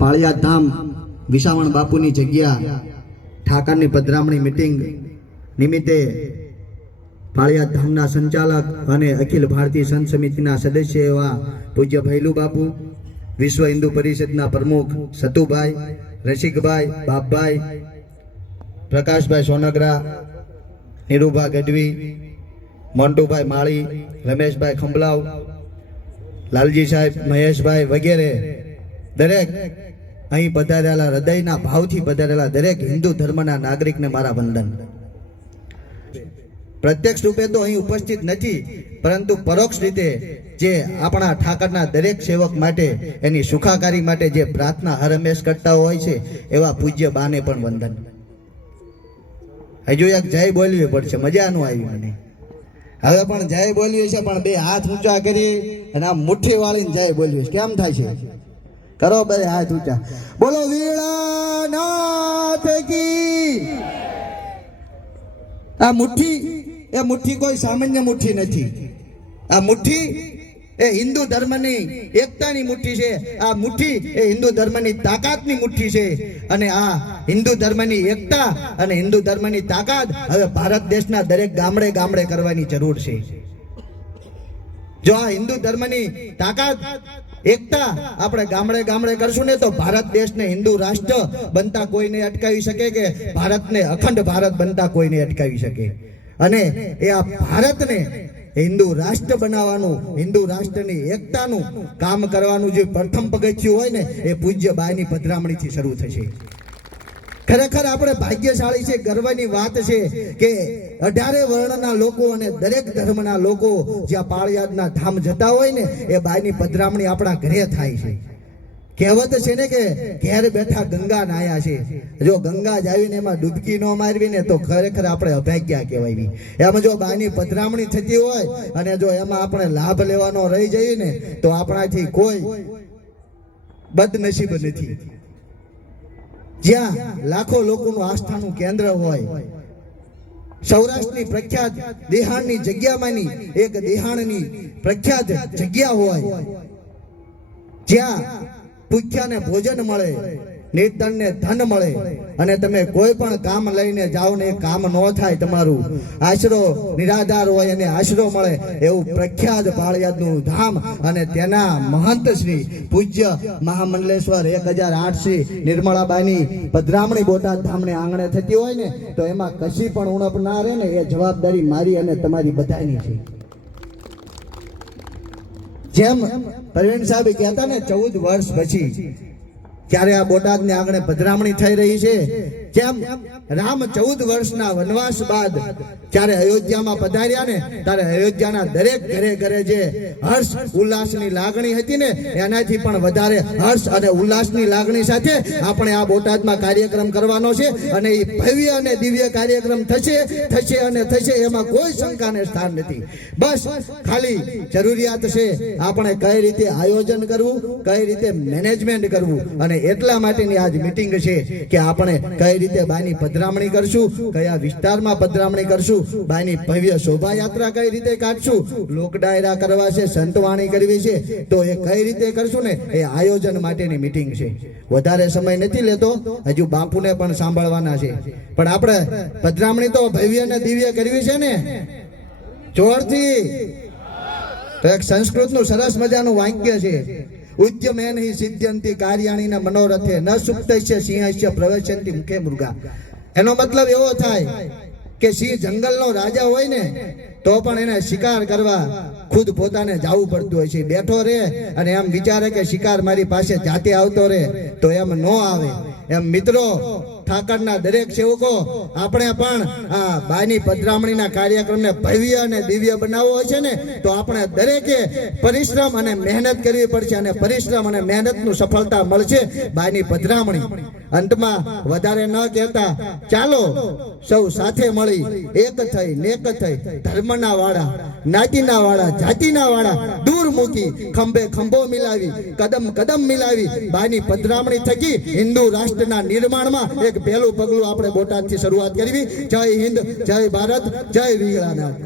પાળિયા ધામ વિસાવણ બાપુની જગ્યા ઠાકરની પધરામણી મીટિંગ નિમિત્તે પાળિયા ધામના સંચાલક અને અખિલ ભારતીય સંત સમિતિના સદસ્ય એવા પૂજ્ય ભૈલુ બાપુ, વિશ્વ હિન્દુ પરિષદના પ્રમુખ સતુભાઈ, રસિકભાઈ, બાપભાઈ, પ્રકાશભાઈ સોનગરા, નીરુભા ગઢવી, મોન્ટુભાઈ માળી, રમેશભાઈ ખંભલાવ, લાલજી સાહેબ, મહેશભાઈ વગેરે દરેક અહીં પધારેલા, હૃદયના ભાવથી પધારેલા દરેક હિન્દુ ધર્મના નાગરિકને મારા વંદન. પ્રત્યક્ષ રૂપે તો અહીં ઉપસ્થિત નથી, પરંતુ પરોક્ષ રીતે જે આપણા ઠાકરના દરેક સેવક માટે, એની સુખાકારી માટે જે પ્રાર્થના હર હંમેશ કરતા હોય છે એવા પૂજ્ય બાને પણ વંદન. હજુ એક જય બોલવી પડશે, મજા નું આવી મને. હવે પણ જય બોલ્યું છે, પણ બે હાથ ઊંચા કરી અને આમ મુઠ્ઠી વાળીને જય બોલ્યું છે. કેમ થાય છે? કરો બે હાથ ઊંચા, બોલો વીણાનાથ કી. આ મુઠ્ઠી, એ મુઠ્ઠી કોઈ સામાન્ય મુઠ્ઠી નથી. આ મુઠ્ઠી એ હિન્દુ ધર્મની એકતાની મુઠ્ઠી છે. આ મુઠ્ઠી એ હિન્દુ ધર્મની તાકાતની મુઠ્ઠી છે. અને આ હિન્દુ ધર્મની એકતા અને હિન્દુ ધર્મની તાકાત હવે ભારત દેશના દરેક ગામડે ગામડે કરવાની જરૂર છે. જો આ હિન્દુ ધર્મની તાકાત, એકતા આપણે ગામડે ગામડે કરશું ને તો ભારત દેશને હિન્દુ રાષ્ટ્ર બનતા કોઈને અટકાવી શકે, કે ભારતને અખંડ ભારત બનતા કોઈને અટકાવી શકે. અને એ આ ભારતને હિન્દુ રાષ્ટ્ર બનાવવાનું, હિન્દુ રાષ્ટ્રની એકતાનું કામ કરવાનું જે પ્રથમ પગથિયું હોય ને, એ પૂજ્ય બાની પધરામણીથી શરૂ થશે. ખરેખર આપણે ભાગ્યશાળી છે, ગર્વની વાત છે કે 18 વર્ણના લોકો અને દરેક ધર્મના લોકો જ્યાં પાળિયાદના ધામ જતા હોય ને, એ બાની પધરામણી આપણા ઘરે થાય છે. કહેવત છે ને કે ઘેર બેઠા ગંગા નાયા છે. જો ગંગા જ આવીને એમાં ડૂબકી ન મારવી ને તો ખરેખર આપણે અભાગ્યા કહેવાય. એમાં જો બાની પધરામણી થતી હોય અને જો એમાં આપણે લાભ લેવાનો રહી જઈએ ને તો આપણાથી કોઈ બદનસીબ નથી. જ્યાં લાખો લોકોનું આસ્થાનું કેન્દ્ર હોય, સૌરાષ્ટ્રની પ્રખ્યાત દેહાણની જગ્યામાંની એક દેહાણની પ્રખ્યાત જગ્યા હોય, જ્યાં ભૂખ્યાને ભોજન મળે, નિર્ધનને ધન મળે, અને તમે કોઈ પણ કામ લઈને જાઓ ને એ કામ ન થાય, તમારું આશરો નિરાધાર હોય અને આશરો મળે, એવું પ્રખ્યાત પાળિયાદનું ધામ અને તેના મહંત શ્રી પૂજ્ય મહામંડલેશ્વર 1008 શ્રી નિર્મળાબાઈની પધરામણી બોટાદ ધામને આંગણે થતી હોય ને તો એમાં કશી પણ ઉણપ ના રહે ને, એ જવાબદારી મારી અને તમારી બધાની છે. જેમ પ્રવીણ સાહેબ કહેતા ને 14 વર્ષ પછી ત્યારે આ બોટાદને આંગણે પધરામણી થઈ રહી છે, જેમ રામ 14 વર્ષના વનવાસ બાદ જ્યારે અયોધ્યામાં પધાર્યા ને ત્યારે અયોધ્યાના દરેક ઘરે ઘરે જે હર્ષ ઉલ્લાસની લાગણી હતી ને, એનાથી પણ વધારે હર્ષ અને ઉલ્લાસની લાગણી સાથે આપણે આ બોટાદમાં કાર્યક્રમ કરવાનો છે. અને એ ભવ્ય અને દિવ્ય કાર્યક્રમ થશે, થશે અને થશે, એમાં કોઈ શંકાને સ્થાન નથી. બસ ખાલી જરૂરિયાત છે આપણે કઈ રીતે આયોજન કરવું, કઈ રીતે મેનેજમેન્ટ કરવું. અને એટલા માટેની આજ મીટિંગ છે કે આપણે કઈ રીતે બાની પધરામણી કરશું, કયા વિસ્તારમાં પધરામણી કરશું, બાની ભવ્ય શોભાયાત્રા કઈ રીતે કાઢશું, લોક ડાયરા કરવા છે, સંતવાણી કરવી છે, તો એ કઈ રીતે કરશું ને, એ આયોજન માટેની મીટિંગ છે. વધારે સમય નથી લેતો, હજુ બાપુને પણ સાંભળવાના છે, પણ આપણે પધરામણી તો ભવ્ય અને દિવ્ય કરવી છે ને, જોરથી. તો એક સંસ્કૃતનું સરસ મજાનું વાક્ય છે, ઉદ્યમેન હિ સિદ્ધ્યંતિ કાર્યાણીના મનોરથે ન સુપ્તસ્ય સિંહસ્ય પ્રવેશંતિ મુખે મૃગા. એનો મતલબ એવો થાય કે સિંહ જંગલનો રાજા હોય ને તો પણ એને શિકાર કરવા ખુદ પોતાને જવું પડતું હોય છે. બેઠો રહે અને એમ વિચારે કે શિકાર મારી પાસે જાતે આવતો રહે તો એમ ન આવે. એમ મિત્રો, ઠાકરના દરેક સેવકો આપણે પણ આ બાની પધરામણીના કાર્યક્રમને ભવ્ય અને દિવ્ય બનાવવો હોય છે ને તો આપણે દરેકે પરિશ્રમ અને મહેનત કરવી પડશે, અને પરિશ્રમ અને મહેનતનું સફળતા મળશે બાની પધરામણી. અંતમાં વધારે ન કહેતા ચાલો સૌ સાથે મળી એક થઈ નેક થઈ ધર્મના વાળા, જ્ઞાતિના વાળા, જાતિના વાળા દૂર મૂકી ખંભે ખંભો મિલાવી, કદમ કદમ મિલાવી બાની પધરામણી થકી હિન્દુ રાષ્ટ્રના નિર્માણમાં એક પહેલું પગલું આપણે બોટાદથી શરૂઆત કરવી. જય હિન્દ, જય ભારત, જય વીરાનાથ.